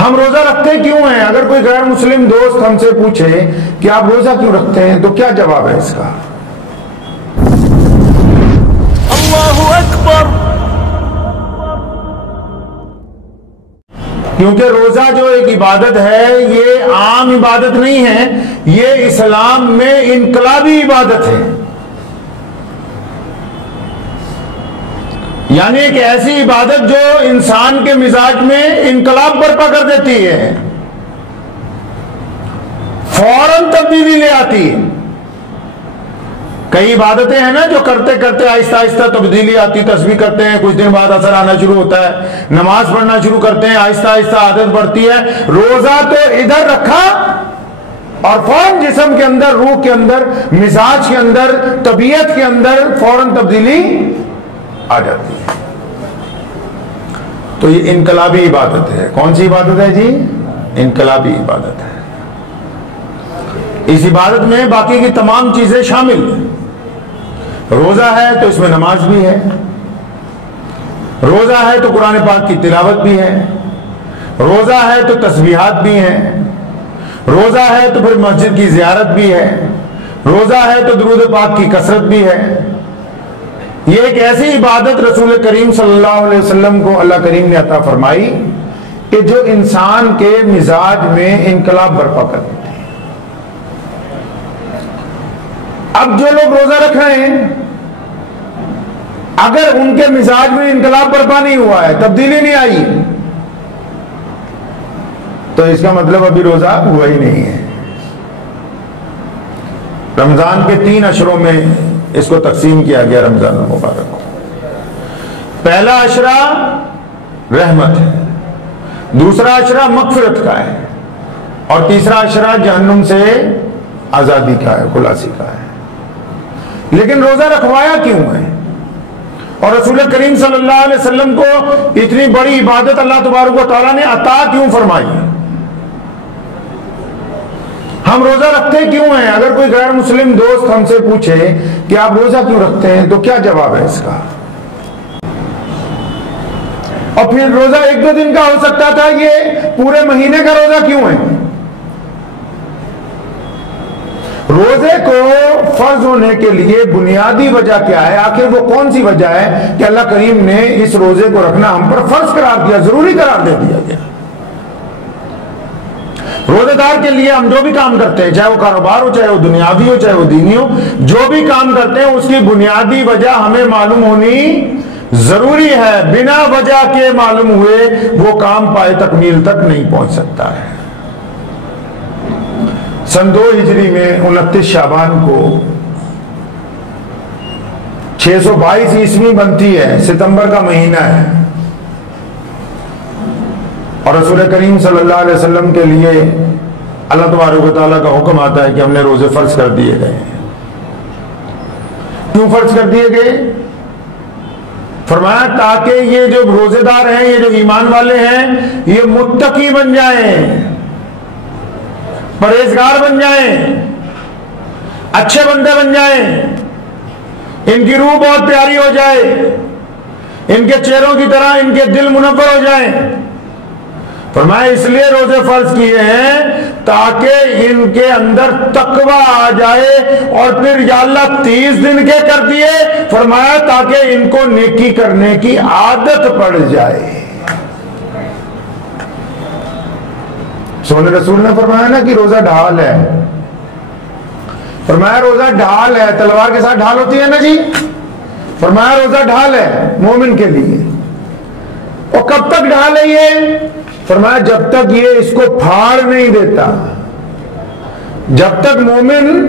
ہم روزہ رکھتے کیوں ہیں؟ اگر کوئی غیر مسلم دوست ہم سے پوچھے کہ آپ روزہ کیوں رکھتے ہیں تو کیا جواب ہے اس کا؟ اللہ اکبر. کیونکہ روزہ جو ایک عبادت ہے یہ عام عبادت نہیں ہے، یہ اسلام میں انقلابی عبادت ہے. یعنی ایک ایسی عبادت جو انسان کے مزاج میں انقلاب برپا کر دیتی ہے، فوراً تبدیلی لے آتی ہے. کئی عبادتیں ہیں نا جو کرتے کرتے آہستہ آہستہ تبدیلی آتی، تسبیح کرتے ہیں کچھ دن بعد اثر آنا شروع ہوتا ہے، نماز پڑھنا شروع کرتے ہیں آہستہ آہستہ عادت بڑھتی ہے. روزہ تو ادھر رکھا اور فوراً جسم کے اندر، روح کے اندر، مزاج کے اندر، طبیعت کے اندر فوراً تبدیلی آ جاتی ہے. تو یہ انقلابی عبادت ہے. کون سی عبادت ہے جی؟ انقلابی عبادت ہے. اس عبادت میں باقی کی تمام چیزیں شامل ہیں. روزہ ہے تو اس میں نماز بھی ہے، روزہ ہے تو قرآن پاک کی تلاوت بھی ہے، روزہ ہے تو تسبیحات بھی ہیں، روزہ ہے تو پھر مسجد کی زیارت بھی ہے، روزہ ہے تو درود پاک کی کثرت بھی ہے. یہ ایک ایسی عبادت رسول کریم صلی اللہ علیہ وسلم کو اللہ کریم نے عطا فرمائی کہ جو انسان کے مزاج میں انقلاب برپا کر دیتی ہے. اب جو لوگ روزہ رکھ رہے ہیں اگر ان کے مزاج میں انقلاب برپا نہیں ہوا ہے، تبدیلی نہیں آئی، تو اس کا مطلب ابھی روزہ ہوا ہی نہیں ہے. رمضان کے 3 عشروں میں اس کو تقسیم کیا گیا رمضان المبارک کو. پہلا عشرہ رحمت ہے، دوسرا عشرہ مغفرت کا ہے، اور تیسرا عشرہ جہنم سے آزادی کا ہے، خلاصی کا ہے. لیکن روزہ رکھوایا کیوں ہے؟ اور رسول کریم صلی اللہ علیہ وسلم کو اتنی بڑی عبادت اللہ تبارک و تعالیٰ نے عطا کیوں فرمائی؟ ہم روزہ رکھتے کیوں ہیں؟ اگر کوئی غیر مسلم دوست ہم سے پوچھے کہ آپ روزہ کیوں رکھتے ہیں تو کیا جواب ہے اس کا؟ اور پھر روزہ 1-2 دن کا ہو سکتا تھا، یہ پورے مہینے کا روزہ کیوں ہے؟ روزے کو فرض ہونے کے لیے بنیادی وجہ کیا ہے؟ آخر وہ کون سی وجہ ہے کہ اللہ کریم نے اس روزے کو رکھنا ہم پر فرض قرار دیا، ضروری قرار دے دیا گیا؟ روزے دار کے لیے ہم جو بھی کام کرتے ہیں، چاہے وہ کاروبار ہو، چاہے وہ دنیاوی ہو، چاہے وہ دینی ہو، جو بھی کام کرتے ہیں اس کی بنیادی وجہ ہمیں معلوم ہونی ضروری ہے. بنا وجہ کے معلوم ہوئے وہ کام پائے تکمیل تک نہیں پہنچ سکتا ہے. سن 2 ہجری میں 29 شعبان کو 622 عیسوی بنتی ہے، ستمبر کا مہینہ ہے، اور رسول کریم صلی اللہ علیہ وسلم کے لیے اللہ تبارک و تعالیٰ کا حکم آتا ہے کہ ہم نے روزے فرض کر دیے گئے. کیوں فرض کر دیے گئے؟ فرمایا تاکہ یہ جو روزے دار ہیں، یہ جو ایمان والے ہیں، یہ متقی بن جائیں، پرہیزگار بن جائیں، اچھے بندے بن جائیں، ان کی روح بہت پیاری ہو جائے، ان کے چہروں کی طرح ان کے دل منور ہو جائیں. فرمایا اس لیے روزے فرض کیے ہیں تاکہ ان کے اندر تقوی آ جائے. اور پھر یا اللہ 30 دن کے کر دیے، فرمایا تاکہ ان کو نیکی کرنے کی عادت پڑ جائے. سونے رسول نے فرمایا نا کہ روزہ ڈھال ہے. فرمایا روزہ ڈھال ہے، تلوار کے ساتھ ڈھال ہوتی ہے نا جی. فرمایا روزہ ڈھال ہے مومن کے لیے. اور کب تک ڈھال ہے یہ؟ فرمایا جب تک یہ اس کو پھاڑ نہیں دیتا، جب تک مومن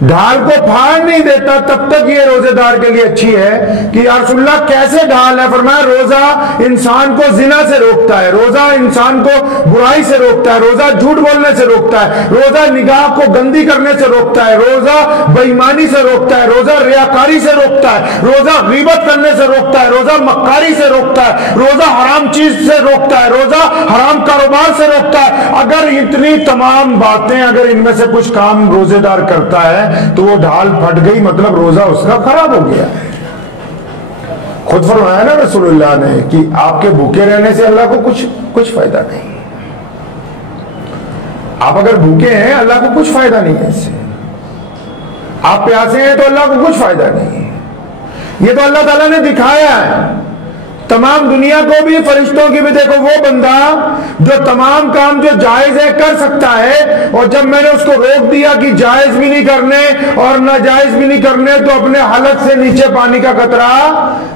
ڈھال کو پھاڑ نہیں دیتا تب تک یہ روزے دار کے لیے اچھی ہے. کہ یا رسول اللہ کیسے ڈھال ہے؟ فرمایا روزہ انسان کو زنا سے روکتا ہے، روزہ انسان کو برائی سے روکتا ہے، روزہ جھوٹ بولنے سے روکتا ہے، روزہ نگاہ کو گندی کرنے سے روکتا ہے، روزہ بے ایمانی سے روکتا ہے، روزہ ریاکاری سے روکتا ہے، روزہ غیبت کرنے سے روکتا ہے، روزہ مکاری سے روکتا ہے، روزہ حرام چیز سے روکتا ہے، روزہ حرام کاروبار سے روکتا ہے. اگر اتنی تمام باتیں، اگر ان میں سے کچھ کام روزے دار کرتا ہے تو وہ ڈھال پھٹ گئی، مطلب روزہ اس کا خراب ہو گیا ہے. خود فرمایا نا رسول اللہ نے کہ آپ کے بھوکے رہنے سے اللہ کو کچھ فائدہ نہیں. آپ اگر بھوکے ہیں اللہ کو کچھ فائدہ نہیں ہے اس سے، آپ پیاسے ہیں تو اللہ کو کچھ فائدہ نہیں ہے۔ یہ تو اللہ تعالیٰ نے دکھایا ہے تمام دنیا کو بھی، فرشتوں کی بھی۔ دیکھو وہ بندہ جو تمام کام جو جائز ہے کر سکتا ہے، اور جب میں نے اس کو روک دیا کہ جائز بھی نہیں کرنے اور ناجائز بھی نہیں کرنے، تو اپنے حلق سے نیچے پانی کا قطرہ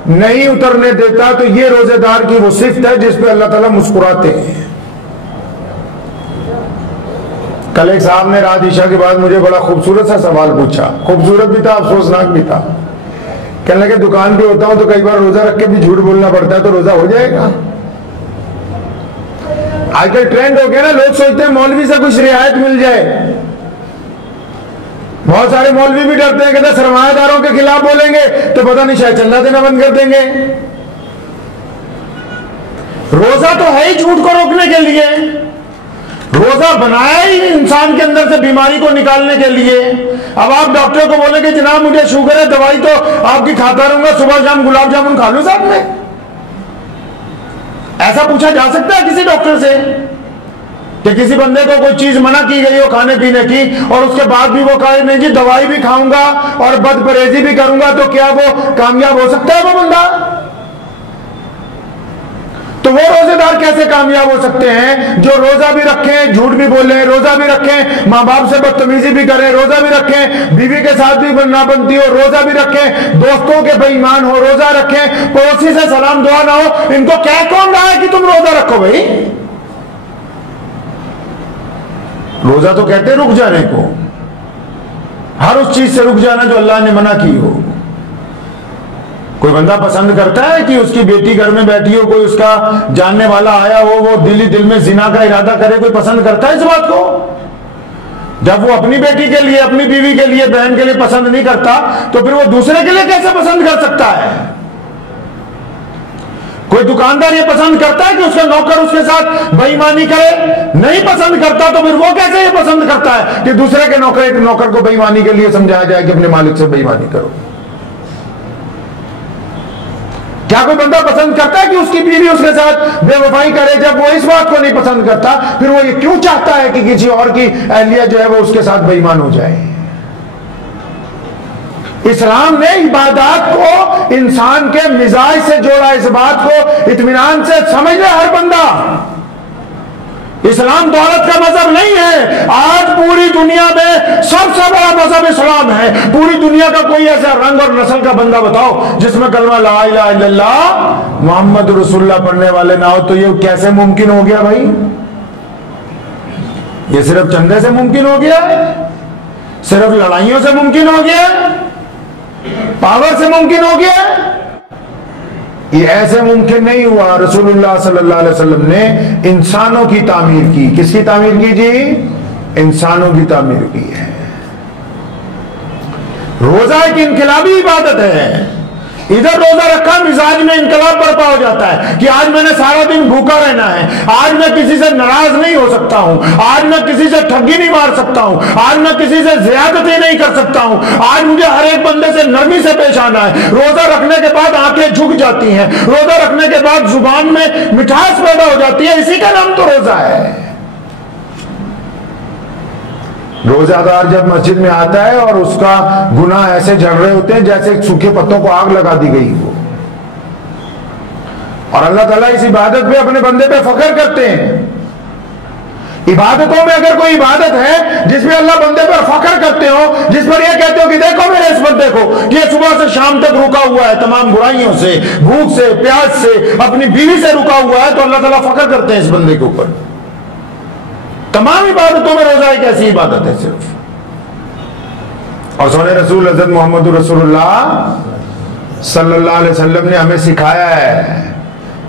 نہیں اترنے دیتا۔ تو یہ روزے دار کی وہ صفت ہے جس پہ اللہ تعالیٰ مسکراتے ہیں۔ کل ایک صاحب نے رات عشاء کے بعد مجھے بڑا خوبصورت سا سوال پوچھا، خوبصورت بھی تھا افسوسناک بھی تھا۔ کہنے لگے دکان پہ ہوتا ہوں تو کئی بار روزہ رکھ کے بھی جھوٹ بولنا پڑتا ہے، تو روزہ ہو جائے گا؟ آج کل ٹرینڈ ہو گیا نا، لوگ سوچتے ہیں مولوی سے کچھ رعایت مل جائے۔ بہت سارے مولوی بھی ڈرتے ہیں، کہتے ہیں سرمایہ داروں کے خلاف بولیں گے تو پتہ نہیں شاید چندہ دینا بند کر دیں گے۔ روزہ تو ہے ہی جھوٹ کو روکنے کے لیے، روزہ بنایا ہی انسان کے اندر سے بیماری کو نکالنے کے لیے۔ اب آپ ڈاکٹر کو بولیں کہ جناب مجھے شوگر ہے، دوائی تو آپ کی کھاتا رہوں گا، صبح شام گلاب جامن کھا لوں صاحب میں؟ ایسا پوچھا جا سکتا ہے کسی ڈاکٹر سے کہ کسی بندے کو کوئی چیز منع کی گئی ہو کھانے پینے کی، اور اس کے بعد بھی وہ کہے نہیں جی دوائی بھی کھاؤں گا اور بد پرہیزی بھی کروں گا، تو کیا وہ کامیاب ہو سکتا ہے وہ بندہ؟ تو وہ روزے دار کیسے کامیاب ہو سکتے ہیں جو روزہ بھی رکھیں، جھوٹ بھی بولیں، روزہ بھی رکھیں، ماں باپ سے بدتمیزی بھی کریں، روزہ بھی رکھیں، بیوی کے ساتھ بھی نہ بنتی ہو، روزہ بھی رکھیں، دوستوں کے بے ایمان ہو، روزہ رکھیں، پڑوسی سے سلام دعا نہ ہو۔ ان کو کہہ کون رہا ہے کہ تم روزہ رکھو؟ بھائی روزہ تو کہتے رک جانے کو، ہر اس چیز سے رک جانا جو اللہ نے منع کی ہو۔ کوئی بندہ پسند کرتا ہے کہ اس کی بیٹی گھر میں بیٹھی ہو، کوئی اس کا جاننے والا آیا ہو، وہ دل ہی دل میں زنا کا ارادہ کرے؟ کوئی پسند کرتا ہے اس بات کو؟ جب وہ اپنی بیٹی کے لیے، اپنی بیوی کے لیے، بہن کے لیے پسند نہیں کرتا تو پھر وہ دوسرے کے لیے کیسے پسند کر سکتا ہے؟ کوئی دکاندار یہ پسند کرتا ہے کہ اس کا نوکر اس کے ساتھ بے ایمانی کرے؟ نہیں پسند کرتا، تو پھر وہ کیسے یہ پسند کرتا ہے کہ دوسرے کے نوکر کو بے ایمانی کے لیے سمجھایا جائے کہ اپنے مالک سے بے ایمانی کرو؟ کیا کوئی بندہ پسند کرتا ہے کہ اس کی بیوی اس کے ساتھ بے وفائی کرے؟ جب وہ اس بات کو نہیں پسند کرتا، پھر وہ یہ کیوں چاہتا ہے کہ کسی اور کی اہلیہ جو ہے وہ اس کے ساتھ بے ایمان ہو جائے؟ اسلام نے عبادات کو انسان کے مزاج سے جوڑا، اس بات کو اطمینان سے سمجھ لے ہر بندہ۔ اسلام دولت کا مذہب نہیں ہے۔ آج پوری دنیا میں سب سے بڑا مذہب اسلام ہے۔ پوری دنیا کا کوئی ایسا رنگ اور نسل کا بندہ بتاؤ جس میں کلمہ لا الہ الا اللہ محمد رسول اللہ پڑھنے والے نہ ہو۔ تو یہ کیسے ممکن ہو گیا بھائی؟ یہ صرف چندے سے ممکن ہو گیا؟ صرف لڑائیوں سے ممکن ہو گیا؟ پاور سے ممکن ہو گیا؟ یہ ایسے ممکن نہیں ہوا۔ رسول اللہ صلی اللہ علیہ وسلم نے انسانوں کی تعمیر کی۔ کس کی تعمیر کی جی؟ انسانوں کی تعمیر کی ہے۔ روزہ ایک انقلابی عبادت ہے۔ ادھر روزہ رکھا مزاج میں انقلاب برپا ہو جاتا ہے کہ آج میں نے سارا دن بھوکا رہنا ہے، آج میں کسی سے ناراض نہیں ہو سکتا ہوں، آج میں کسی سے ٹھگی نہیں مار سکتا ہوں، آج میں کسی سے زیادتی نہیں کر سکتا ہوں، آج مجھے ہر ایک بندے سے نرمی سے پیش آنا ہے۔ روزہ رکھنے کے بعد آنکھیں جھک جاتی ہیں، روزہ رکھنے کے بعد زبان میں مٹھاس پیدا ہو جاتی ہے۔ اسی کا نام تو روزہ ہے۔ روزہ دار جب مسجد میں آتا ہے اور اس کا گناہ ایسے جھڑ رہے ہوتے ہیں جیسے سوکھے پتوں کو آگ لگا دی گئی ہو، اور اللہ تعالیٰ اس عبادت پہ اپنے بندے پہ فخر کرتے ہیں۔ عبادتوں میں اگر کوئی عبادت ہے جس میں اللہ بندے پر فخر کرتے ہو، جس پر یہ کہتے ہو کہ دیکھو میرے اس بندے کو کہ یہ صبح سے شام تک رکا ہوا ہے، تمام برائیوں سے، بھوک سے، پیاس سے، اپنی بیوی سے رکا ہوا ہے، تو اللہ تعالیٰ فخر کرتے ہیں اس بندے کے اوپر۔ تمام عبادتوں میں روزہ ایک ایسی عبادت ہے صرف۔ اور سونے رسول حضرت محمد رسول اللہ صلی اللہ علیہ وسلم نے ہمیں سکھایا ہے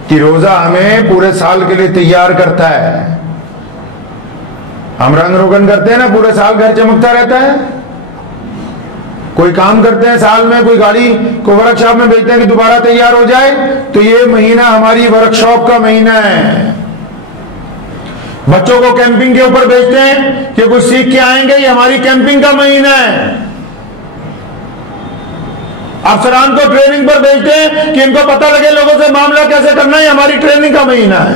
کہ روزہ ہمیں پورے سال کے لیے تیار کرتا ہے۔ ہم رنگ روگن کرتے ہیں نا، پورے سال گھر چمکتا رہتا ہے۔ کوئی کام کرتے ہیں سال میں، کوئی گاڑی کو ورک شاپ میں بھیجتے ہیں کہ دوبارہ تیار ہو جائے، تو یہ مہینہ ہماری ورک شاپ کا مہینہ ہے۔ بچوں کو کیمپنگ کے اوپر بھیجتے ہیں کہ کچھ سیکھ کے آئیں گے، یہ ہماری کیمپنگ کا مہینہ ہے۔ افسران کو ٹریننگ پر بھیجتے ہیں کہ ان کو پتہ لگے لوگوں سے معاملہ کیسے کرنا ہے، یہ ہماری ٹریننگ کا مہینہ ہے۔